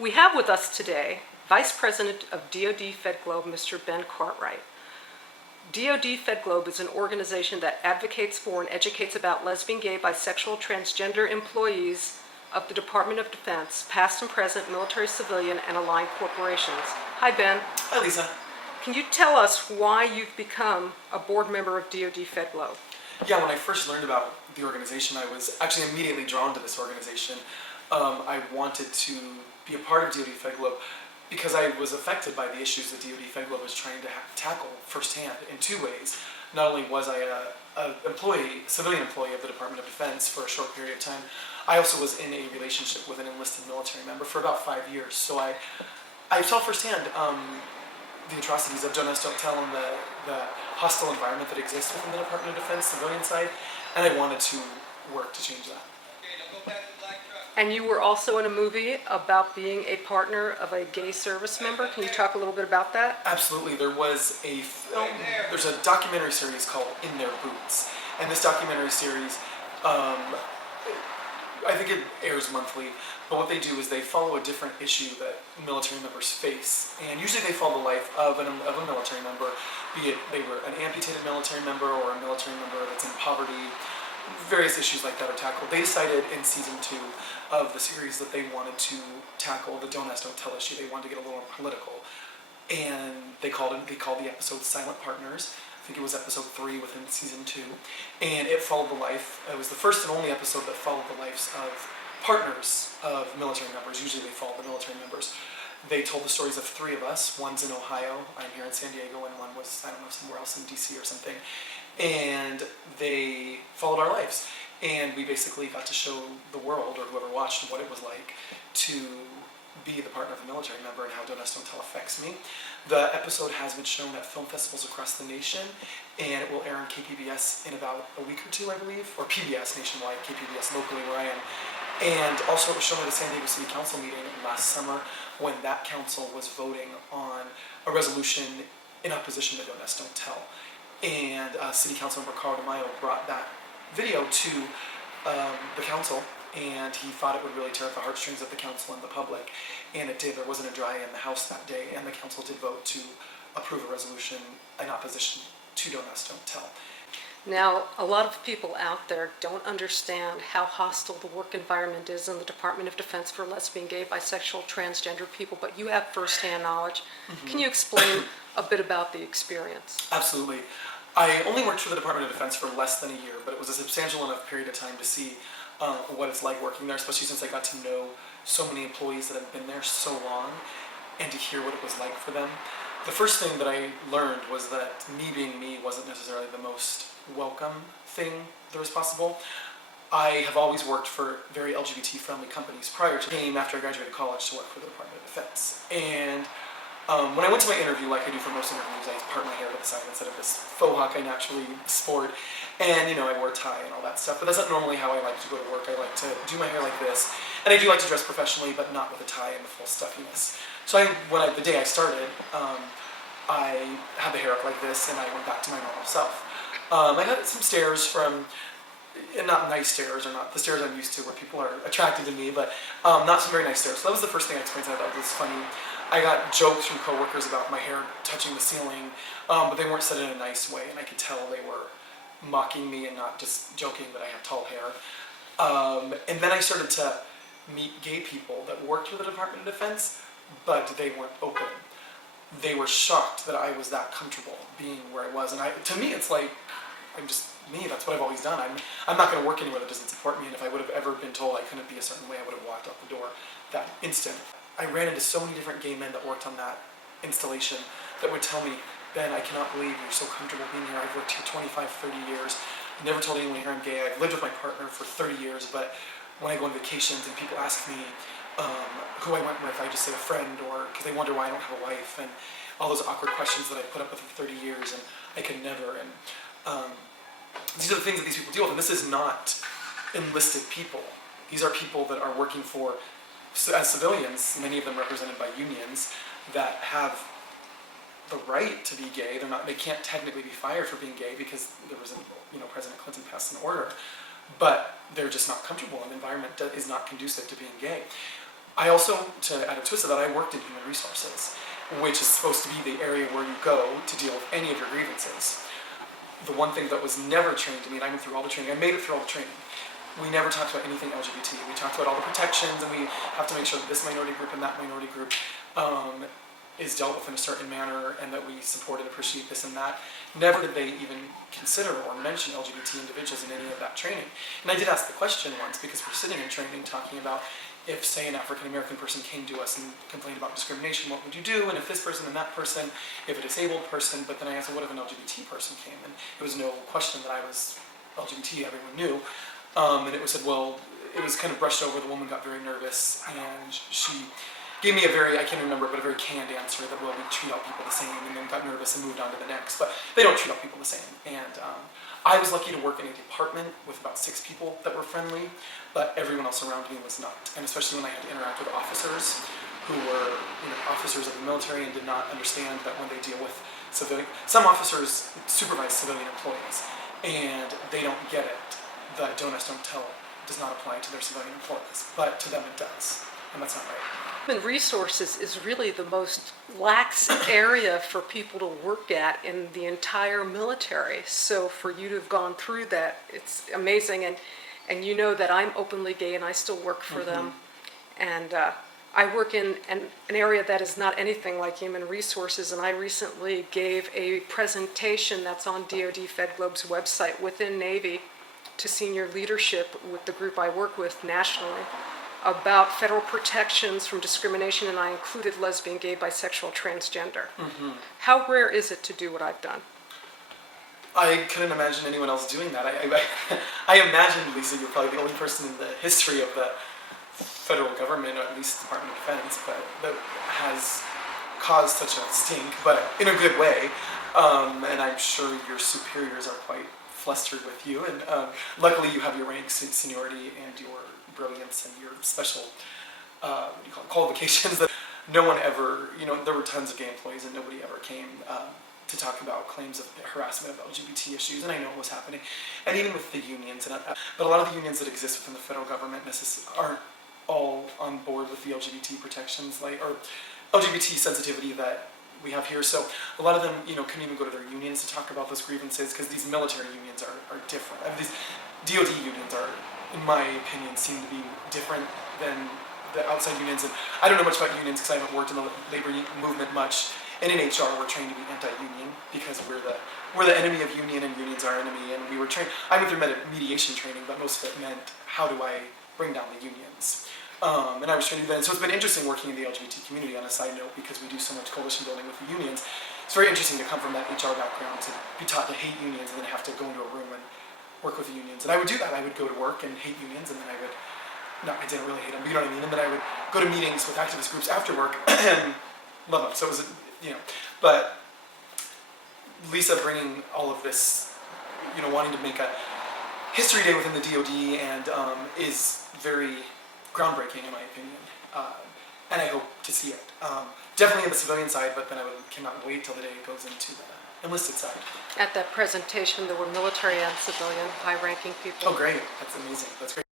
We have with us today Vice President of DOD FED GLOBE, Mr. Ben Cartwright. DOD FED GLOBE is an organization that advocates for and educates about lesbian, gay, bisexual, transgender employees of the Department of Defense, past and present, military, civilian, and aligned corporations. Hi, Ben. Hi, Lisa. Can you tell us why you've become a board member of DOD FED GLOBE? Yeah, when I first learned about the organization, I was actually immediately drawn to this organization. I wanted to be a part of DOD FED GLOBE because I was affected by the issues that DOD FED GLOBE was trying to tackle firsthand in two ways. Not only was I a civilian employee of the Department of Defense for a short period of time, I also was in a relationship with an enlisted military member for about 5 years. So I saw firsthand the atrocities of Don't Ask, Don't Tell and the hostile environment that exists within the Department of Defense civilian side, and I wanted to work to change that. And you were also in a movie about being a partner of a gay service member. Can you talk a little bit about that? Absolutely. There was a film, there's a documentary series called In Their Boots. And this documentary series, I think it airs monthly, but what they do is they follow a different issue that military members face. And usually they follow the life of a military member, be it they were an amputated military member or a military member that's in poverty. Various issues like that are tackled. They decided in season 2 of the series that they wanted to tackle the Don't Ask, Don't Tell issue. They wanted to get a little more political, and they called the episode Silent Partners. I think it was episode 3 within season 2, and it followed the life. It was the first and only episode that followed the lives of partners of military members. Usually they follow the military members. They told the stories of 3 of us. One's in Ohio, I'm here in San Diego, and one was, I don't know, somewhere else in DC or something. And they followed our lives. And we basically got to show the world, or whoever watched, what it was like to be the partner of a military member and how Don't Ask, Don't Tell affects me. The episode has been shown at film festivals across the nation, and it will air on KPBS in about a week or 2, I believe, or PBS nationwide, KPBS locally where I am. And also it was shown at the San Diego City Council meeting last summer when that council was voting on a resolution in opposition to Don't Ask, Don't Tell. And City Council member Carl DeMaio brought that video to the council, and he thought it would really tear at the heartstrings of the council and the public, and it did. There wasn't a dry eye in the House that day, and the council did vote to approve a resolution in opposition to Don't Ask, Don't Tell. Now, a lot of people out there don't understand how hostile the work environment is in the Department of Defense for lesbian, gay, bisexual, transgender people, but you have firsthand knowledge. Mm-hmm. Can you explain a bit about the experience? Absolutely. I only worked for the Department of Defense for less than a year, but it was a substantial enough period of time to see what it's like working there, especially since I got to know so many employees that have been there so long and to hear what it was like for them. The first thing that I learned was that me being me wasn't necessarily the most welcome thing that was possible. I have always worked for very LGBT-friendly companies prior to came after I graduated college to work for the Department of Defense. And when I went to my interview, like I do for most interviews, I part my hair to the side instead of this faux hawk I naturally sport. And, I wore a tie and all that stuff. But that's not normally how I like to go to work. I like to do my hair like this. And I do like to dress professionally, but not with a tie and the full stuffiness. So the day I started, I had the hair up like this, and I went back to my normal self. I got some stares from, and not nice stares, or not the stares I'm used to where people are attracted to me, but not some very nice stares. So that was the first thing I experienced. I thought it was funny. I got jokes from coworkers about my hair touching the ceiling, but they weren't said in a nice way, and I could tell they were mocking me and not just joking that I have tall hair. And then I started to meet gay people that worked for the Department of Defense, but they weren't open. They were shocked that I was that comfortable being where I was, and to me it's like, I'm just me, that's what I've always done. I'm not going to work anywhere that doesn't support me, and if I would have ever been told I couldn't be a certain way, I would have walked out the door that instant. I ran into so many different gay men that worked on that installation that would tell me, Ben, I cannot believe you're so comfortable being here. I've worked here 25, 30 years. I've never told anyone here I'm gay. I've lived with my partner for 30 years, but when I go on vacations and people ask me who I went with, I just say a friend, or because they wonder why I don't have a wife, and all those awkward questions that I put up with for 30 years, and I can never. And these are the things that these people deal with, and this is not enlisted people. These are people that are working for, as civilians, many of them represented by unions, that have the right to be gay. They can't technically be fired for being gay because there was President Clinton passed an order, but they're just not comfortable, and the environment is not conducive to being gay. I also, to add a twist to that, I worked in human resources, which is supposed to be the area where you go to deal with any of your grievances. The one thing that was never trained to me, and I went through all the training, I made it through all the training, we never talked about anything LGBT. We talked about all the protections, and we have to make sure that this minority group and that minority group is dealt with in a certain manner, and that we support and appreciate this and that. Never did they even consider or mention LGBT individuals in any of that training. And I did ask the question once, because we're sitting in training talking about, if, say, an African-American person came to us and complained about discrimination, what would you do? And if this person and that person, if a disabled person, but then I asked, well, what if an LGBT person came? And it was no question that I was LGBT, everyone knew. And it was said, well, it was kind of brushed over, the woman got very nervous, and she gave me a very, I can't remember, but a very canned answer that, well, we treat all people the same, and then got nervous and moved on to the next. But they don't treat all people the same. And I was lucky to work in a department with about 6 people that were friendly, but everyone else around me was not. And especially when I had to interact with officers who were, officers of the military and did not understand that when they deal with civilian, some officers supervise civilian employees, and they don't get it. The don't ask, don't tell does not apply to their civilian employees, but to them it does, and that's not right. Human resources is really the most lax area for people to work at in the entire military. So for you to have gone through that, it's amazing. And you know that I'm openly gay and I still work for them. And I work in an area that is not anything like human resources. And I recently gave a presentation that's on DOD Fed Globe's website within Navy to senior leadership with the group I work with nationally, about federal protections from discrimination, and I included lesbian, gay, bisexual, transgender. How rare is it to do what I've done? I couldn't imagine anyone else doing that. I imagine, Lisa, you're probably the only person in the history of the federal government, or at least Department of Defense, but that has caused such a stink, but in a good way. And I'm sure your superiors are quite flustered with you, and luckily you have your rank, seniority, and your brilliance and your special qualifications that no one ever, there were tons of gay employees and nobody ever came to talk about claims of harassment of LGBT issues, and I know it was happening. And even with the unions, but a lot of the unions that exist within the federal government aren't all on board with the LGBT protections, or LGBT sensitivity that we have here. So a lot of them, couldn't even go to their unions to talk about those grievances, because these military unions are different. And these DOD unions are, in my opinion, seem to be different than the outside unions. And I don't know much about unions because I haven't worked in the labor movement much. And in HR, we're trained to be anti-union because we're the enemy of union, and unions are our enemy. And we were trained. I went through mediation training, but most of it meant, how do I bring down the unions? And I was trained to do that. And so it's been interesting working in the LGBT community, on a side note, because we do so much coalition building with the unions. It's very interesting to come from that HR background, to be taught to hate unions and then have to go into a room and work with the unions. And I would do that. I would go to work and hate unions, and then I didn't really hate them, but you know what I mean? And then I would go to meetings with activist groups after work and love them. So it was, but Lisa bringing all of this, wanting to make a history day within the DOD and is very groundbreaking in my opinion. And I hope to see it. Definitely in the civilian side, but then I cannot wait till the day it goes into the enlisted side. At that presentation, there were military and civilian high-ranking people. Oh, great. That's amazing. That's great.